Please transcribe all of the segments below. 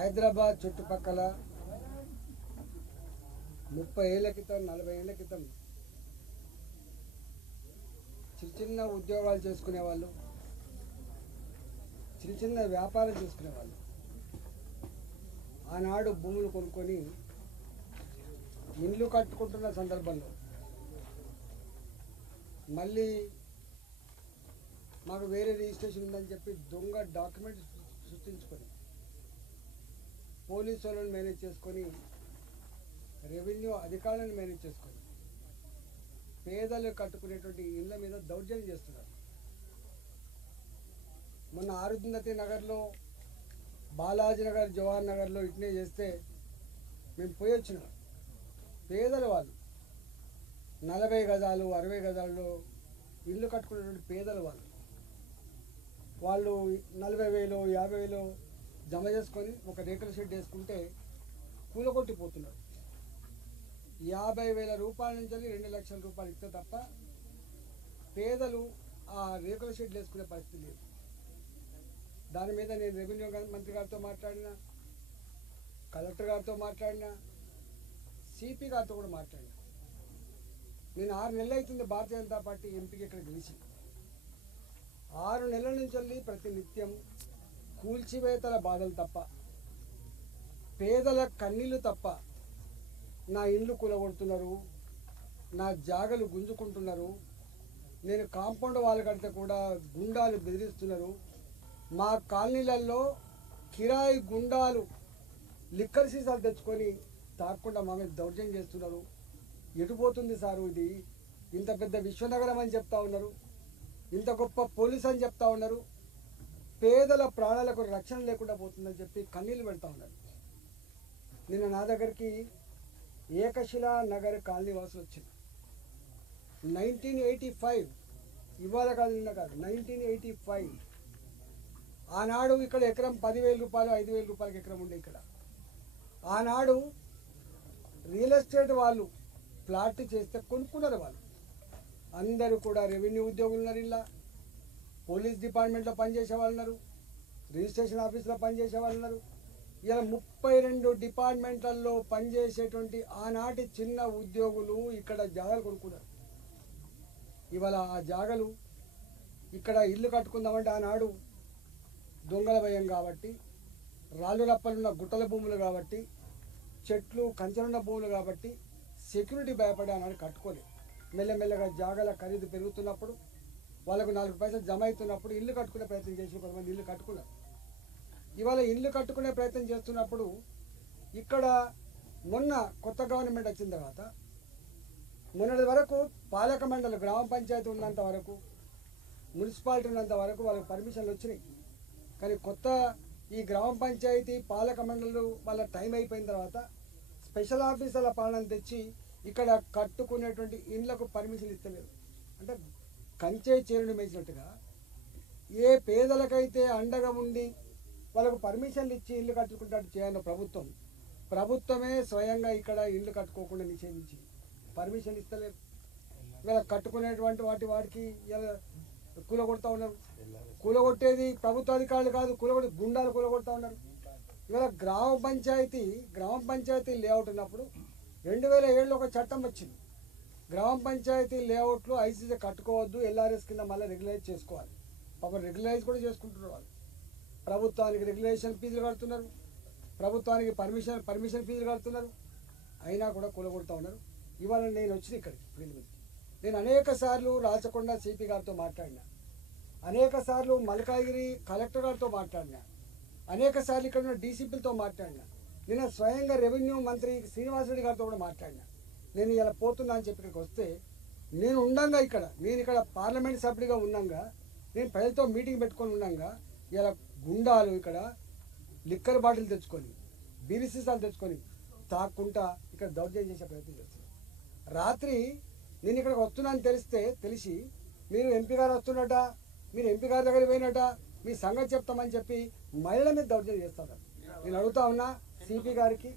హైదరాబాద్ చుట్టుపక్కల 30 ఏళ్ల క్రితం 40 ఏళ్ల క్రితం చిన్న ఉద్యోగాలు చేసుకునే వాళ్ళు, చిన్న వ్యాపారం చేసుకునే వాళ్ళు ఆనాడు భూములు కొనుక్కొని ఇల్లు కట్టుకుంటున్న సందర్భంలో మళ్ళీ మాకు వేరే రిజిస్ట్రేషన్ ఉందని చెప్పి దొంగ డాక్యుమెంట్స్ సృష్టించుకొని పోలీసు వాళ్ళని మేనేజ్ చేసుకొని రెవెన్యూ అధికారులను మేనేజ్ చేసుకొని పేదలు కట్టుకునేటువంటి ఇళ్ల మీద దౌర్జన్యం చేస్తున్నారు. మొన్న అరుంధతి నగర్లో, బాలాజీ నగర్, జవహర్ నగర్లో ఇట్నే చేస్తే మేము పోయి వచ్చినాం. పేదలు వాళ్ళు 40 గజాలు 60 గజాల్లో ఇల్లు కట్టుకునేటువంటి పేదలు వాళ్ళు 40,000 50,000 జమ చేసుకొని ఒక రేకుల షెడ్ వేసుకుంటే కూలగొట్టిపోతున్నారు. 50,000 రూపాయల నుంచి 2 లక్షల రూపాయలు ఇస్తే తప్ప పేదలు ఆ రేకుల షెడ్ వేసుకునే పరిస్థితి లేదు. దాని మీద నేను రెవెన్యూ మంత్రి గారితో మాట్లాడినా, కలెక్టర్ గారితో మాట్లాడినా, సిపి గారితో కూడా మాట్లాడినా. నేను 6 నెలలు అవుతుంది భారతీయ జనతా పార్టీ ఎంపీకి ఇక్కడ గెలిచి. 6 నెలల నుంచి ప్రతి నిత్యం కూల్చివేతల బాధలు తప్ప, పేదల కన్నీళ్లు తప్ప, నా ఇండ్లు కూలగొడుతున్నారు, నా జాగలు గుంజుకుంటున్నారు, నేను కాంపౌండ్ వాళ్ళు కడితే కూడా గుండాలు బెదిరిస్తున్నారు, మా కాలనీలలో కిరాయి గుండాలు లిక్కర్ సీసాలు తెచ్చుకొని తాకుండా మా మీద దౌర్జన్యం చేస్తున్నారు. ఎటుపోతుంది సారు ఇది? ఇంత పెద్ద విశ్వనగరం అని చెప్తా ఉన్నారు, ఇంత గొప్ప పోలీస్ అని చెప్తా ఉన్నారు, పేదల ప్రాణాలకు రక్షణ లేకుండా పోతుందని చెప్పి కన్నీళ్ళు పెడతా ఉన్నారు. నిన్న నా దగ్గరికి ఏకశిలా నగర్ కాలనీ వాసులు వచ్చింది. 1985, ఇవాళ కాదు నిన్న కాదు, 1985 ఆనాడు ఇక్కడ ఎకరం 10,000 రూపాయలు 5,000 రూపాయలకి ఎకరం ఉండే. ఇక్కడ ఆనాడు రియల్ ఎస్టేట్ వాళ్ళు ప్లాట్ చేస్తే కొనుక్కున్నారు. వాళ్ళు అందరూ కూడా రెవెన్యూ ఉద్యోగులు ఉన్నారు, ఇలా పోలీస్ డిపార్ట్మెంట్లో పనిచేసే వాళ్ళు ఉన్నారు, రిజిస్ట్రేషన్ ఆఫీస్లో పనిచేసే వాళ్ళు ఉన్నారు. ఇలా 32 డిపార్ట్మెంట్లలో పనిచేసేటువంటి ఆనాటి చిన్న ఉద్యోగులు ఇక్కడ జాగాలు కొనుక్కున్నారు. ఇవాళ ఆ జాగాలు ఇక్కడ ఇల్లు కట్టుకుందామంటే ఆనాడు దొంగల భయం కాబట్టి, రాళ్ళు రప్పలున్న గుట్టల భూములు కాబట్టి, చెట్లు కంచెలున్న భూములు కాబట్టి సెక్యూరిటీ భయపడి ఆనాడు కట్టుకోలేదు. మెల్లమెల్లగా జాగాల ఖరీదు పెరుగుతున్నప్పుడు, వాళ్ళకు 4 పైసలు జమ అవుతున్నప్పుడు ఇల్లు కట్టుకునే ప్రయత్నం చేసిన కొంతమంది ఇల్లు కట్టుకున్నారు. ఇవాళ ఇల్లు కట్టుకునే ప్రయత్నం చేస్తున్నప్పుడు ఇక్కడ మొన్న కొత్త గవర్నమెంట్ వచ్చిన తర్వాత మొన్నటి వరకు పాలక మండలి, గ్రామ పంచాయతీ ఉన్నంత వరకు, మున్సిపాలిటీ ఉన్నంత వరకు వాళ్ళకి పర్మిషన్లు వచ్చినాయి. కానీ కొత్త ఈ గ్రామ పంచాయతీ పాలక మండలు వాళ్ళ టైం అయిపోయిన తర్వాత స్పెషల్ ఆఫీసర్ల పాలన తెచ్చి ఇక్కడ కట్టుకునేటువంటి ఇండ్లకు పర్మిషన్ ఇస్తలేరు. అంటే కంచే చేరుని మేసినట్టుగా ఏ పేదలకైతే అండగా ఉండి వాళ్ళకు పర్మిషన్లు ఇచ్చి ఇల్లు కట్టుకుంటాడు చేయాలి ప్రభుత్వమే స్వయంగా ఇక్కడ ఇల్లు కట్టుకోకుండా నిషేధించి పర్మిషన్ ఇస్తలేదు. ఇవాళ కట్టుకునేటువంటి వాటికి ఇలా కూలగొడతా ఉన్నారు. కూలగొట్టేది ప్రభుత్వ అధికారులు కాదు, గుండాలు కూలగొడతా ఉన్నారు. ఇవాళ గ్రామ పంచాయతీ లేఅవుట్ ఉన్నప్పుడు 2007లో ఒక చట్టం వచ్చింది. గ్రామ పంచాయతీ లేఅవుట్లు ఐసీసీ కట్టుకోవద్దు, ఎల్ఆర్ఎస్ కింద మళ్ళీ రెగ్యులైజ్ చేసుకోవాలి. పాపం రెగ్యులైజ్ కూడా చేసుకుంటున్నారు వాళ్ళు. ప్రభుత్వానికి రెగ్యులేషన్ ఫీజులు కడుతున్నారు, ప్రభుత్వానికి పర్మిషన్ ఫీజులు కడుతున్నారు, అయినా కూడా కూలగొడతా ఉన్నారు. ఇవాళ నేను వచ్చిన ఇక్కడికి నేను అనేక సార్లు రాచకొండ సిపి గారితో మాట్లాడినా, అనేక సార్లు మల్కాగిరి కలెక్టర్ గారితో మాట్లాడినా, అనేక సార్లు ఇక్కడ ఉన్న డీసీపీలతో మాట్లాడినా, నేను స్వయంగా రెవెన్యూ మంత్రి శ్రీనివాసరెడ్డి గారితో కూడా మాట్లాడినా. నేను ఇలా పోతున్నా అని చెప్పి ఇక్కడికి వస్తే నేను ఇక్కడ పార్లమెంట్ సభ్యుడిగా ఉన్నాగా, నేను ప్రజలతో మీటింగ్ పెట్టుకొని ఉన్నాగా ఇలా గుండాలు ఇక్కడ లిక్కర్ బాటిల్ తెచ్చుకొని, బీరీ సీసాలు తెచ్చుకొని తాక్కుంటా ఇక్కడ దౌర్జన్యం చేసే ప్రయత్నం చేస్తున్నారు. రాత్రి నేను ఇక్కడికి వస్తున్నాను తెలిసి మీరు ఎంపీ గారు వస్తున్నట, మీరు ఎంపీ గారి దగ్గర పోయినట, మీ సంగతి చెప్తామని చెప్పి మహిళల మీద దౌర్జన్యం చేస్తారు. నేను అడుగుతా ఉన్నా సిపి గారికి,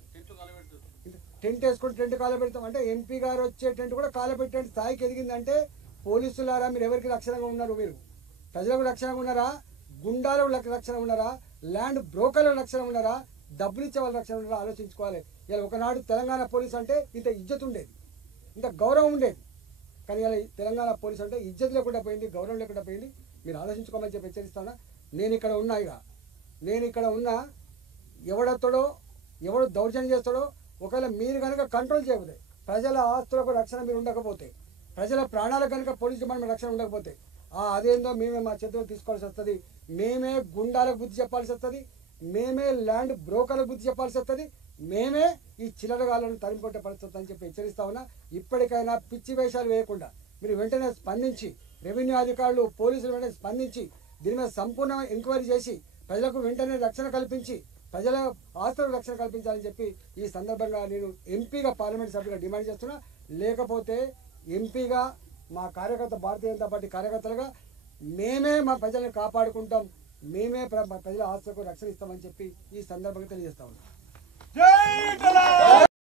టెంట్ వేసుకొని టెంట్ కాలబెడతాం అంటే ఎంపీ గారు వచ్చే టెంట్ కూడా కాలబెట్టే స్థాయికి ఎదిగిందంటే పోలీసులారా మీరు ఎవరికి రక్షణగా ఉన్నారు? మీరు ప్రజలకు రక్షణగా ఉన్నారా? గుండాలకు రక్షణ ఉన్నారా? ల్యాండ్ బ్రోకర్లకు రక్షణ ఉన్నారా? డబ్బులు ఇచ్చే వాళ్ళ రక్షణ ఉండాలో ఆలోచించుకోవాలి. ఇలా ఒకనాడు తెలంగాణ పోలీస్ అంటే ఇంత ఇజ్జత్ ఉండేది, ఇంత గౌరవం ఉండేది. కానీ ఇలా తెలంగాణ పోలీస్ అంటే ఇజ్జత్ లేకుండా పోయింది, గౌరవం లేకుండా పోయింది. మీరు ఆలోచించుకోమని చెప్పి హెచ్చరిస్తానా. నేను ఇక్కడ ఉన్నా ఎవడెత్తడో ఎవడు దౌర్జన్యం చేస్తాడో ఒకవేళ మీరు కనుక కంట్రోల్ చేయకపోతే, ప్రజల ఆస్తులకు రక్షణ మీరు ఉండకపోతే, ప్రజల ప్రాణాలకు కనుక పోలీస్ డిపార్ట్మెంట్ రక్షణ ఉండకపోతే అదేందో మేమే మా చేతుల్లో తీసుకోవాల్సి వస్తుంది. మేమే గుండాలకు బుద్ధి చెప్పాల్సి వస్తుంది, మేమే ల్యాండ్ బ్రోకర్లకు బుద్ధి చెప్పాల్సి వస్తుంది, మేమే ఈ చిల్లరగాలను తరిమికొట్టే పరిస్థితి అని చెప్పి హెచ్చరిస్తా ఉన్నా. ఇప్పటికైనా పిచ్చి వేషాలు వేయకుండా మీరు వెంటనే స్పందించి, రెవెన్యూ అధికారులు పోలీసులు వెంటనే స్పందించి దీని మీద సంపూర్ణ ఎంక్వైరీ చేసి ప్రజలకు వెంటనే రక్షణ కల్పించి ప్రజల ఆస్తులకు రక్షణ కల్పించాలని చెప్పి ఈ సందర్భంగా నేను ఎంపీగా, పార్లమెంట్ సభ్యుగా డిమాండ్ చేస్తున్నా. లేకపోతే ఎంపీగా మా కార్యకర్త, భారతీయ జనతా పార్టీ కార్యకర్తలుగా మేమే మా ప్రజలను కాపాడుకుంటాం, మేమే ప్రజల ఆస్తులకు రక్షణ ఇస్తామని చెప్పి ఈ సందర్భంగా తెలియజేస్తా ఉన్నాం.